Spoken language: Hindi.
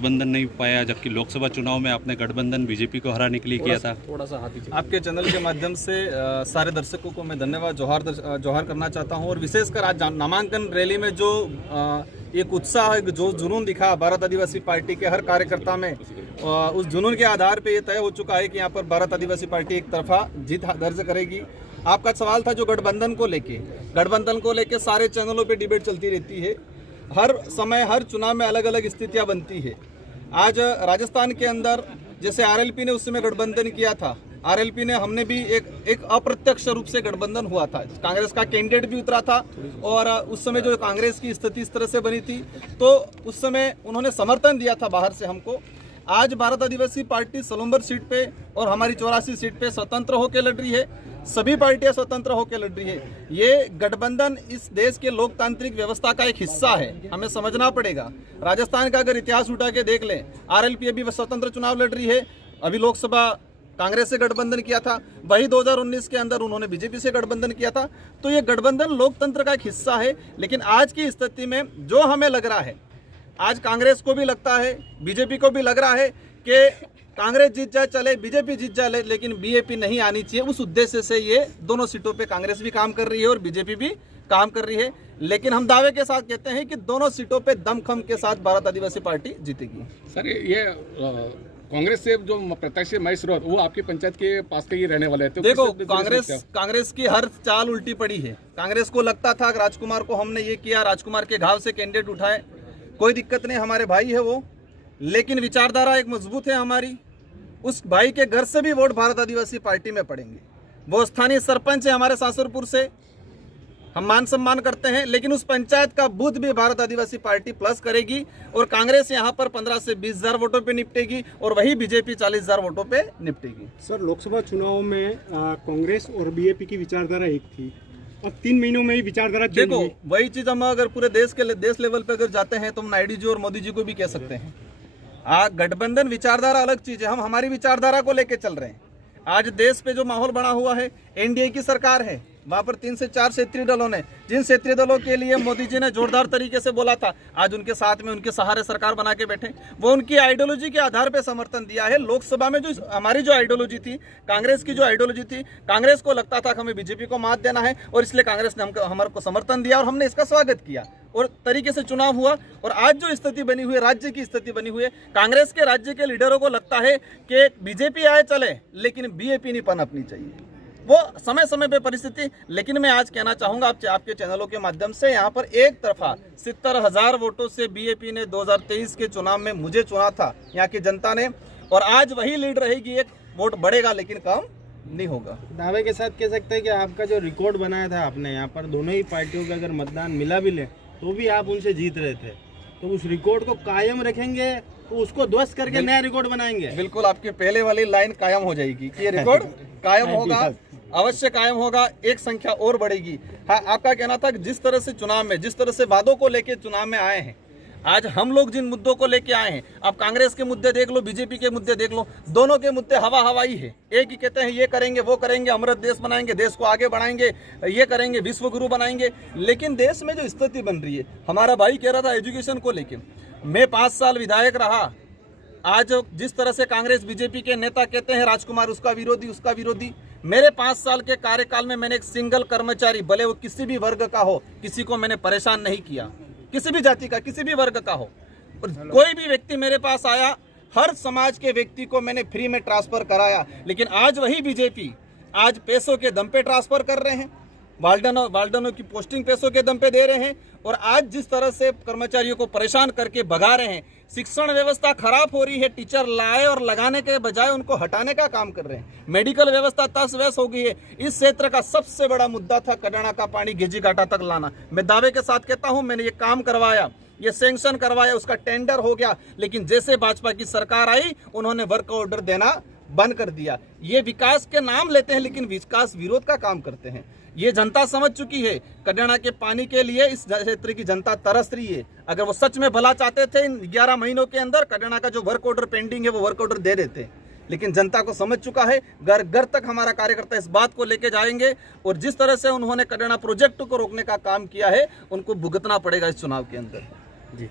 गठबंधन नहीं पाया, जबकि लोकसभा चुनाव में आपने गठबंधन बीजेपी को हराने के लिए किया था। थोड़ा सा हाथ आपके चैनल के माध्यम से सारे दर्शकों को मैं धन्यवाद जोहार करना चाहता हूं। और विशेषकर आज नामांकन रैली में जो एक उत्साह जो जुनून दिखा भारत आदिवासी पार्टी के हर कार्यकर्ता में, उस जुनून के आधार पे ये तय हो चुका है कि यहाँ पर भारत आदिवासी पार्टी एक तरफा जीत दर्ज करेगी। आपका सवाल था जो गठबंधन को लेके सारे चैनलों पे डिबेट चलती रहती है। हर समय हर चुनाव में अलग अलग स्थितियां बनती है। आज राजस्थान के अंदर जैसे आरएलपी ने उस समय गठबंधन किया था, आरएलपी ने हमने भी एक अप्रत्यक्ष रूप से गठबंधन हुआ था। कांग्रेस का कैंडिडेट भी उतरा था और उस समय जो कांग्रेस की स्थिति इस तरह से बनी थी तो उस समय उन्होंने समर्थन दिया था बाहर से हमको। आज भारत आदिवासी पार्टी सलूम्बर सीट पे और हमारी 84 सीट पे स्वतंत्र होकर लड़ रही है। सभी पार्टियां स्वतंत्र होकर लड़ रही है। ये गठबंधन इस देश के लोकतांत्रिक व्यवस्था का एक हिस्सा है, हमें समझना पड़ेगा। राजस्थान का अगर इतिहास उठा के देख लें, आरएलपी अभी स्वतंत्र चुनाव लड़ रही है। अभी लोकसभा कांग्रेस से गठबंधन किया था, वही 2019 के अंदर उन्होंने बीजेपी से गठबंधन किया था। तो ये गठबंधन लोकतंत्र का एक हिस्सा है। लेकिन आज की स्थिति में जो हमें लग रहा है, आज कांग्रेस को भी लगता है, बीजेपी को भी लग रहा है कि कांग्रेस जीत जाए चले, बीजेपी जीत जाए, लेकिन बीएपी नहीं आनी चाहिए। उस उद्देश्य से ये दोनों सीटों पे कांग्रेस भी काम कर रही है और बीजेपी भी काम कर रही है। लेकिन हम दावे के साथ कहते हैं कि दोनों सीटों पे दमखम के साथ भारत आदिवासी पार्टी जीतेगी। सर, ये कांग्रेस से जो प्रत्याशी महेश रौत, वो आपकी पंचायत के पास के ही रहने वाले हैं। तो देखो, कांग्रेस की हर चाल उल्टी पड़ी है। कांग्रेस को लगता था राजकुमार को हमने ये किया, राजकुमार के घाव से कैंडिडेट उठाए, कोई दिक्कत नहीं, हमारे भाई है वो। लेकिन विचारधारा एक मजबूत है हमारी। उस भाई के घर से भी वोट भारत आदिवासी पार्टी में पड़ेंगे। वो स्थानीय सरपंच है हमारे सासुरपुर से, हम मान सम्मान करते हैं। लेकिन उस पंचायत का बूथ भी भारत आदिवासी पार्टी प्लस करेगी और कांग्रेस यहाँ पर 15 से 20 हजार वोटों पे निपटेगी और वही बीजेपी 40 हजार वोटों पे निपटेगी। सर, लोकसभा चुनाव में कांग्रेस और बीजेपी की विचारधारा एक थी, अब 3 महीनों में ही विचारधारा देखो, वही चीज हम अगर पूरे देश लेवल पे अगर जाते हैं तो हम नायडू जी और मोदी जी को भी कह सकते हैं। गठबंधन विचारधारा अलग चीज है, हम हमारी विचारधारा को लेके चल रहे हैं। आज देश पे जो माहौल बना हुआ है, एनडीए की सरकार है, वहां पर 3 से 4 क्षेत्रीय दलों ने, जिन क्षेत्रीय दलों के लिए मोदी जी ने जोरदार तरीके से बोला था, आज उनके साथ में उनके सहारे सरकार बना के बैठे। वो उनकी आइडियोलॉजी के आधार पे समर्थन दिया है। लोकसभा में जो हमारी जो आइडियोलॉजी थी, कांग्रेस की जो आइडियोलॉजी थी, कांग्रेस को लगता था कि हमें बीजेपी को मात देना है और इसलिए कांग्रेस ने हमारे को समर्थन दिया और हमने इसका स्वागत किया और तरीके से चुनाव हुआ। और आज जो स्थिति बनी हुई है, राज्य की स्थिति बनी हुई है, कांग्रेस के राज्य के लीडरों को लगता है कि बीजेपी आए चले लेकिन बीएपी नहीं पनपनी चाहिए। वो समय समय पे परिस्थिति। लेकिन मैं आज कहना चाहूंगा आपके चैनलों के माध्यम से, यहाँ पर एक तरफा 70,000 वोटों से बीएपी ने 2023 के चुनाव में मुझे चुना था यहाँ की जनता ने, और आज वही लीड रहेगी। एक वोट बढ़ेगा लेकिन कम नहीं होगा। दावे के साथ कह सकते हैं कि आपका जो रिकॉर्ड बनाया था आपने, यहाँ पर दोनों ही पार्टियों का अगर मतदान मिला भी ले तो भी आप उनसे जीत रहे थे, तो उस रिकॉर्ड को कायम रखेंगे तो उसको ध्वस्त करके नया रिकॉर्ड बनाएंगे। बिल्कुल, आपकी पहले वाली लाइन कायम हो जाएगी कि ये रिकॉर्ड कायम होगा, अवश्य कायम होगा, एक संख्या और बढ़ेगी। हाँ, आपका कहना था कि जिस तरह से चुनाव में, जिस तरह से वादों को लेके चुनाव में आए हैं, आज हम लोग जिन मुद्दों को लेके आए हैं, आप कांग्रेस के मुद्दे देख लो, बीजेपी के मुद्दे देख लो, दोनों के मुद्दे हवा हवाई है। एक ही कहते हैं ये करेंगे, वो करेंगे, अमृत देश बनाएंगे, देश को आगे बढ़ाएंगे, ये करेंगे, विश्व गुरु बनाएंगे। लेकिन देश में जो स्थिति बन रही है, हमारा भाई कह रहा था एजुकेशन को लेके, मैं 5 साल विधायक रहा। आज जिस तरह से कांग्रेस बीजेपी के नेता कहते हैं राजकुमार उसका विरोधी, उसका विरोधी, मेरे 5 साल के कार्यकाल में मैंने एक सिंगल कर्मचारी, भले वो किसी भी वर्ग का हो, किसी को मैंने परेशान नहीं किया, किसी भी जाति का, किसी भी वर्ग का हो। और कोई भी व्यक्ति मेरे पास आया, हर समाज के व्यक्ति को मैंने फ्री में ट्रांसफर कराया। लेकिन आज वही बीजेपी आज पैसों के दम पे ट्रांसफर कर रहे हैं, वार्डनों की पोस्टिंग पैसों के दम पे दे रहे हैं, और आज जिस तरह से कर्मचारियों को परेशान करके भगा रहे हैं, शिक्षण व्यवस्था खराब हो रही है, टीचर लाए और लगाने के बजाय उनको हटाने का काम कर रहे हैं, मेडिकल व्यवस्था तहस-नहस हो गई है। इस क्षेत्र का सबसे बड़ा मुद्दा था कडाना का पानी घेजी घाटा तक लाना। मैं दावे के साथ कहता हूं, मैंने ये काम करवाया, ये सैंक्शन करवाया, उसका टेंडर हो गया। लेकिन जैसे भाजपा की सरकार आई, उन्होंने वर्क ऑर्डर देना बंद कर दिया। ये विकास के नाम लेते हैं लेकिन विकास विरोध का काम करते हैं। ये जनता समझ चुकी है, कडाना के पानी के लिए इस क्षेत्र की जनता तरस रही है। अगर वो सच में भला चाहते थे, इन 11 महीनों के अंदर कडाना का जो वर्क ऑर्डर पेंडिंग है वो वर्क ऑर्डर दे देते। लेकिन जनता को समझ चुका है, घर घर तक हमारा कार्यकर्ता इस बात को लेके जाएंगे, और जिस तरह से उन्होंने कडाना प्रोजेक्ट को रोकने का काम किया है, उनको भुगतना पड़ेगा इस चुनाव के अंदर। जी।